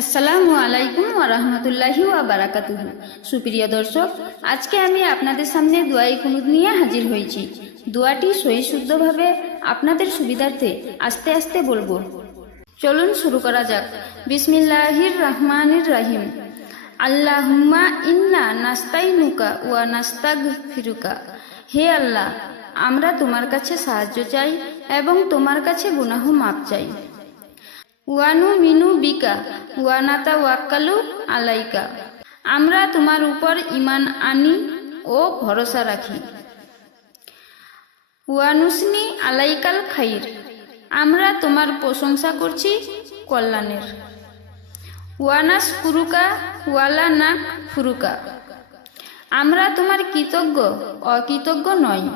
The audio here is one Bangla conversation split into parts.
আসসালামু আলাইকুম ওয়া রাহমাতুল্লাহি ওয়া বারাকাতুহু। সুপ্রিয় দর্শক, আজকে আমি আপনাদের সামনে দোয়াই কুনুত নিয়ে হাজির হয়েছি। দোয়াটি সহি শুদ্ধভাবে আপনাদের সুবিধার্থে আস্তে আস্তে বলবো। চলুন শুরু করা যাক। বিসমিল্লাহির রহমানির রহিম। আল্লাহুম্মা ইন্না নাস্তাইনুকা ওয়া নাস্তাগফিরুকা। হে আল্লাহ, আমরা তোমার কাছে সাহায্য চাই এবং তোমার কাছে গুনাহ মাপ চাই। ওয়ানু মিনু বিকা ওয়ানাতা ওয়াক্কালু আলাইকা। আমরা তোমার উপর ঈমান আনি ও ভরসা রাখি। ওয়ানুসনি আলাইকাল খাইর। আমরা তোমার প্রশংসা করছি কল্যাণের। ওয়ানাস কুরুকা ওয়ালা নাক ফুরুকা। আমরা তোমার কৃতজ্ঞ অকৃতজ্ঞ নয়।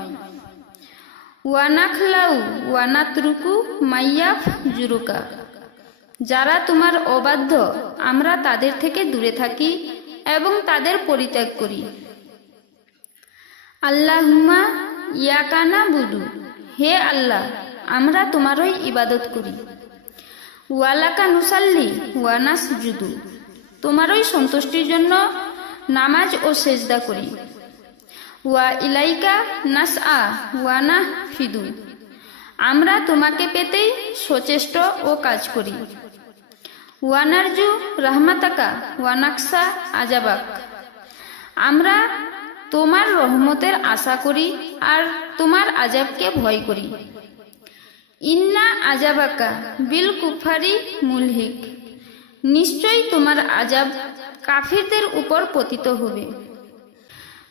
ওয়ানাখলাউ ওয়ানাতরুকু মাইয়াফ জুরুকা। যারা তোমার অবাধ্য আমরা তাদের থেকে দূরে থাকি এবং তাদের পরিত্যাগ করি। আল্লাহুম্মা ইয়াকা নাবুদু। হে আল্লাহ, আমরা তোমারই ইবাদত করি। ওয়ালাকা নুসাল্লি ওয়া নাসজুদু। তোমারই সন্তুষ্টির জন্য নামাজ ও সেজদা করি। ওয়া ইলাইকা নাসআ ওয়া নাহফিদু। আমরা তোমাকে পেতেই সচেষ্ট ও কাজ করি। ওয়ানারজু রহমাতাকা ওয়ানাকসা আজাবাক। আমরা তোমার রহমতের আশা করি আর তোমার আজাবকে ভয় করি। ইন্না আজাবাকা বিল কুফারি মুলহিক। নিশ্চয়ই তোমার আজাব কাফিরদের উপর পতিত হবে।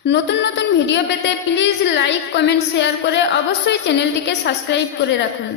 নতুন নতুন ভিডিও পেতে প্লিজ লাইক, কমেন্ট, শেয়ার করে অবশ্যই চ্যানেলটিকে সাবস্ক্রাইব করে রাখুন।